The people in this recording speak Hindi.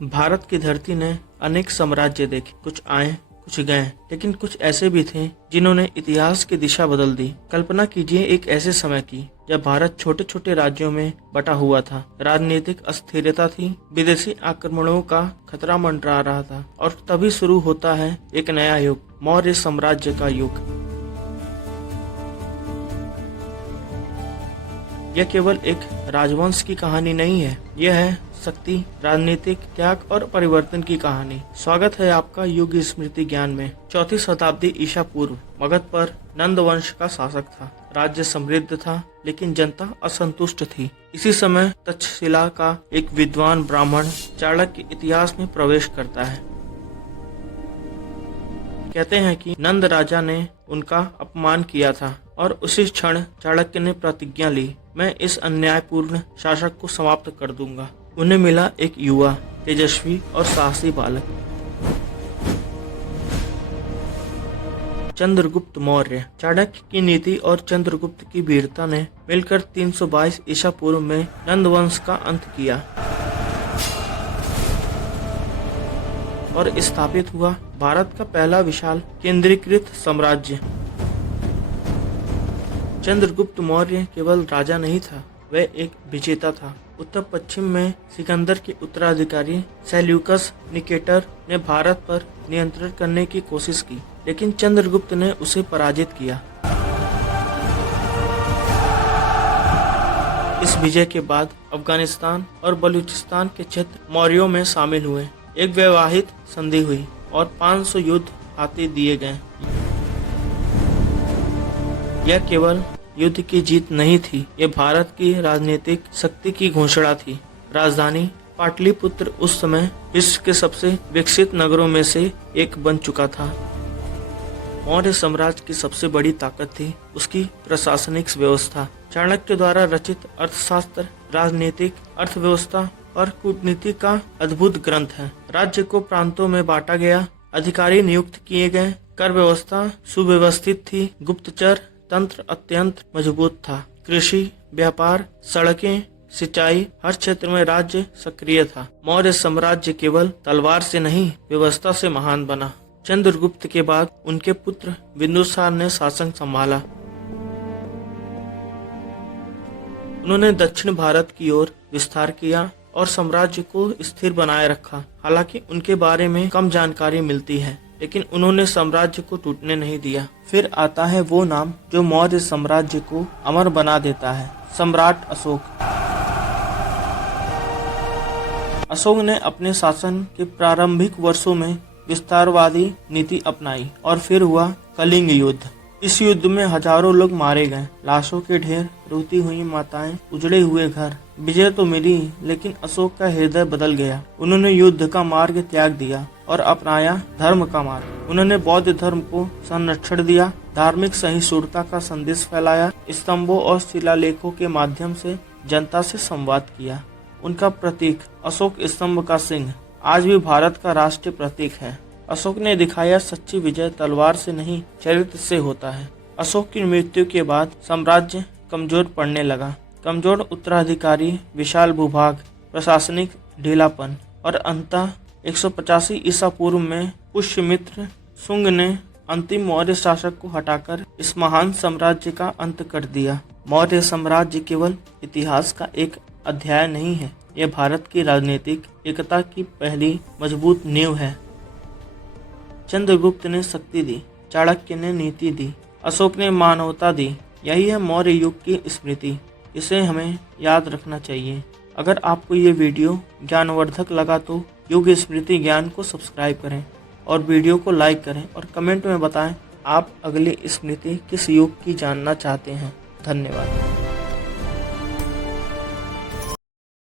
भारत की धरती ने अनेक साम्राज्य देखे, कुछ आए कुछ गए, लेकिन कुछ ऐसे भी थे जिन्होंने इतिहास की दिशा बदल दी। कल्पना कीजिए एक ऐसे समय की जब भारत छोटे छोटे राज्यों में बटा हुआ था, राजनीतिक अस्थिरता थी, विदेशी आक्रमणों का खतरा मंडरा रहा था, और तभी शुरू होता है एक नया युग, मौर्य साम्राज्य का युग। यह केवल एक राजवंश की कहानी नहीं है, यह है शक्ति, राजनीतिक त्याग और परिवर्तन की कहानी। स्वागत है आपका युग स्मृति ज्ञान में। 4वीं शताब्दी ईसा पूर्व मगध पर नंद वंश का शासक था। राज्य समृद्ध था, लेकिन जनता असंतुष्ट थी। इसी समय तक्षशिला का एक विद्वान ब्राह्मण चाणक्य इतिहास में प्रवेश करता है। कहते हैं कि नंद राजा ने उनका अपमान किया था और उसी क्षण चाणक्य ने प्रतिज्ञा ली, मैं इस अन्यायपूर्ण शासक को समाप्त कर दूंगा। उन्हें मिला एक युवा, तेजस्वी और साहसी बालक, चंद्रगुप्त मौर्य। चाणक्य की नीति और चंद्रगुप्त की वीरता ने मिलकर 322 ईसा पूर्व में नंद वंश का अंत किया और स्थापित हुआ भारत का पहला विशाल केंद्रीकृत साम्राज्य। चंद्रगुप्त मौर्य केवल राजा नहीं था, वह एक विजेता था। उत्तर पश्चिम में सिकंदर के उत्तराधिकारी सेल्यूकस निकेटर ने भारत पर नियंत्रण करने की कोशिश की, लेकिन चंद्रगुप्त ने उसे पराजित किया। इस विजय के बाद अफगानिस्तान और बलूचिस्तान के क्षेत्र मौर्यों में शामिल हुए। एक वैवाहिक संधि हुई और 500 युद्ध हाथी दिए गए। यह केवल युद्ध की जीत नहीं थी, यह भारत की राजनीतिक शक्ति की घोषणा थी। राजधानी पाटलिपुत्र उस समय विश्व के सबसे विकसित नगरों में से एक बन चुका था। मौर्य साम्राज्य की सबसे बड़ी ताकत थी उसकी प्रशासनिक व्यवस्था। चाणक्य द्वारा रचित अर्थशास्त्र, राजनीतिक अर्थव्यवस्था और कूटनीति का अद्भुत ग्रंथ है। राज्य को प्रांतों में बांटा गया, अधिकारी नियुक्त किए गए, कर व्यवस्था सुव्यवस्थित थी, गुप्तचर तंत्र अत्यंत मजबूत था। कृषि, व्यापार, सड़कें, सिंचाई, हर क्षेत्र में राज्य सक्रिय था। मौर्य साम्राज्य केवल तलवार से नहीं, व्यवस्था से महान बना। चंद्रगुप्त के बाद उनके पुत्र बिंदुसार ने शासन संभाला। उन्होंने दक्षिण भारत की ओर विस्तार किया और साम्राज्य को स्थिर बनाए रखा। हालांकि उनके बारे में कम जानकारी मिलती है, लेकिन उन्होंने साम्राज्य को टूटने नहीं दिया। फिर आता है वो नाम जो मौर्य साम्राज्य को अमर बना देता है, सम्राट अशोक। अशोक ने अपने शासन के प्रारंभिक वर्षों में विस्तारवादी नीति अपनाई और फिर हुआ कलिंग युद्ध। इस युद्ध में हजारों लोग मारे गए, लाशों के ढेर, रोती हुई माताएं, उजड़े हुए घर। विजय तो मिली, लेकिन अशोक का हृदय बदल गया। उन्होंने युद्ध का मार्ग त्याग दिया और अपनाया धर्म का मार्ग। उन्होंने बौद्ध धर्म को संरक्षण दिया, धार्मिक सहिष्णुता का संदेश फैलाया, स्तंभों और शिलालेखों के माध्यम से जनता से संवाद किया। उनका प्रतीक अशोक स्तंभ का सिंह आज भी भारत का राष्ट्रीय प्रतीक है। अशोक ने दिखाया सच्ची विजय तलवार से नहीं, चरित्र से होता है। अशोक की मृत्यु के बाद साम्राज्य कमजोर पड़ने लगा। कमजोर उत्तराधिकारी, विशाल भूभाग, प्रशासनिक ढीलापन और अंततः 185 ईसा पूर्व में पुष्यमित्र शुंग ने अंतिम मौर्य शासक को हटाकर इस महान साम्राज्य का अंत कर दिया। मौर्य साम्राज्य केवल इतिहास का एक अध्याय नहीं है, यह भारत की राजनीतिक एकता की पहली मजबूत नींव है। चंद्रगुप्त ने शक्ति दी, चाणक्य ने नीति दी, अशोक ने मानवता दी। यही है मौर्य युग की स्मृति, इसे हमें याद रखना चाहिए। अगर आपको ये वीडियो ज्ञानवर्धक लगा तो युग स्मृति ज्ञान को सब्सक्राइब करें और वीडियो को लाइक करें और कमेंट में बताएं आप अगली स्मृति किस युग की जानना चाहते हैं। धन्यवाद।